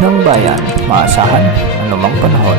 ng bayan, maasahan anumang panahon.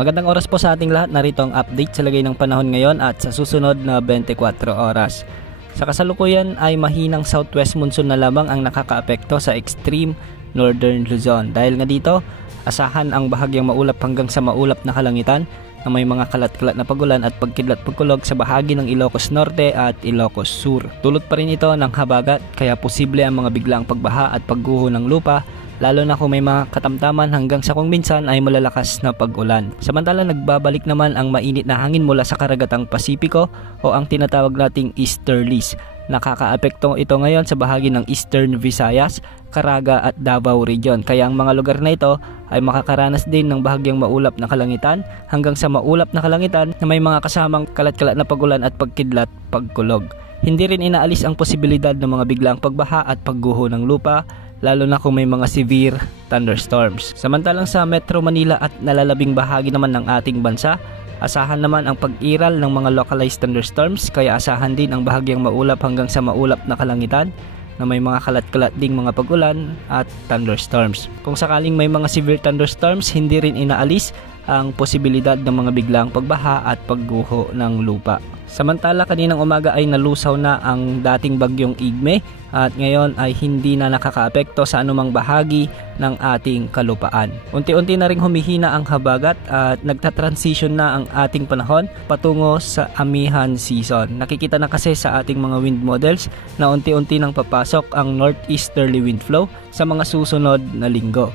Magandang oras po sa ating lahat. Narito ang update sa lagay ng panahon ngayon at sa susunod na 24 oras. Sa kasalukuyan ay mahinang southwest monsoon na lamang ang nakakaapekto sa extreme northern Luzon. Dahil nga dito, asahan ang bahagyang maulap hanggang sa maulap na kalangitan na may mga kalat-kalat na pagulan at pagkidlat-pagkulog sa bahagi ng Ilocos Norte at Ilocos Sur. Dulot pa rin ito ng habagat kaya posible ang mga biglaang pagbaha at pagguho ng lupa, lalo na kung may mga katamtaman hanggang sa kung minsan ay malalakas na pag-ulan. Samantala nagbabalik naman ang mainit na hangin mula sa karagatang Pasipiko o ang tinatawag nating easterlies. Nakakaapekto ito ngayon sa bahagi ng Eastern Visayas, Caraga at Davao Region. Kaya ang mga lugar na ito ay makakaranas din ng bahagyang maulap na kalangitan hanggang sa maulap na kalangitan na may mga kasamang kalat-kalat na pagulan at pagkidlat, pagkulog. Hindi rin inaalis ang posibilidad ng mga biglaang pagbaha at pagguho ng lupa, lalo na kung may mga severe thunderstorms. Samantalang sa Metro Manila at nalalabing bahagi naman ng ating bansa, asahan naman ang pag-iral ng mga localized thunderstorms, kaya asahan din ang bahagyang maulap hanggang sa maulap na kalangitan na may mga kalat-kalat ding mga pag-ulan at thunderstorms. Kung sakaling may mga severe thunderstorms, hindi rin inaalis ang posibilidad ng mga biglaang pagbaha at pagguho ng lupa. Samantala kaninang umaga ay nalusaw na ang dating bagyong Igme at ngayon ay hindi na nakakaapekto sa anumang bahagi ng ating kalupaan. Unti-unti na ring humihina ang habagat at nagta-transition na ang ating panahon patungo sa amihan season. Nakikita na kasi sa ating mga wind models na unti-unti nang papasok ang northeasterly wind flow sa mga susunod na linggo.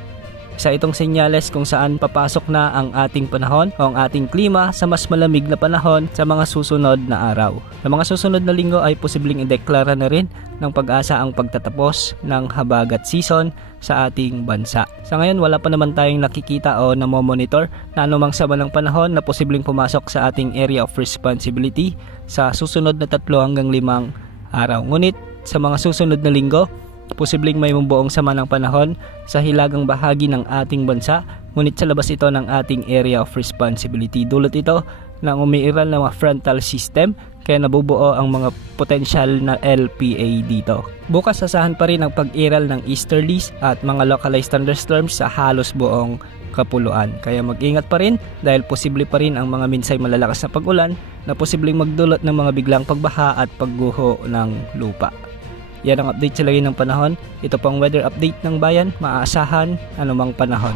Sa itong senyales kung saan papasok na ang ating panahon o ang ating klima sa mas malamig na panahon sa mga susunod na araw. Sa mga susunod na linggo ay posibleng ideklara na rin ng pag-asa ang pagtatapos ng habagat season sa ating bansa. Sa ngayon wala pa naman tayong nakikita o namomonitor na anumang sama ng panahon na posibleng pumasok sa ating area of responsibility sa susunod na 3 hanggang 5 araw. Ngunit sa mga susunod na linggo, posibleng may buong sama ng panahon sa hilagang bahagi ng ating bansa, ngunit sa labas ito ng ating area of responsibility. Dulot ito ng umiiral na mga frontal system kaya nabubuo ang mga potential na LPA dito. Bukas asahan pa rin ang pag-iral ng easterlies at mga localized thunderstorms sa halos buong kapuluan. Kaya mag-ingat pa rin dahil posible pa rin ang mga minsay malalakas na pag-ulan na posibleng magdulot ng mga biglang pagbaha at pagguho ng lupa. Yan ang update sa lagay ng panahon. Ito pang weather update ng bayan, maaasahan anumang panahon.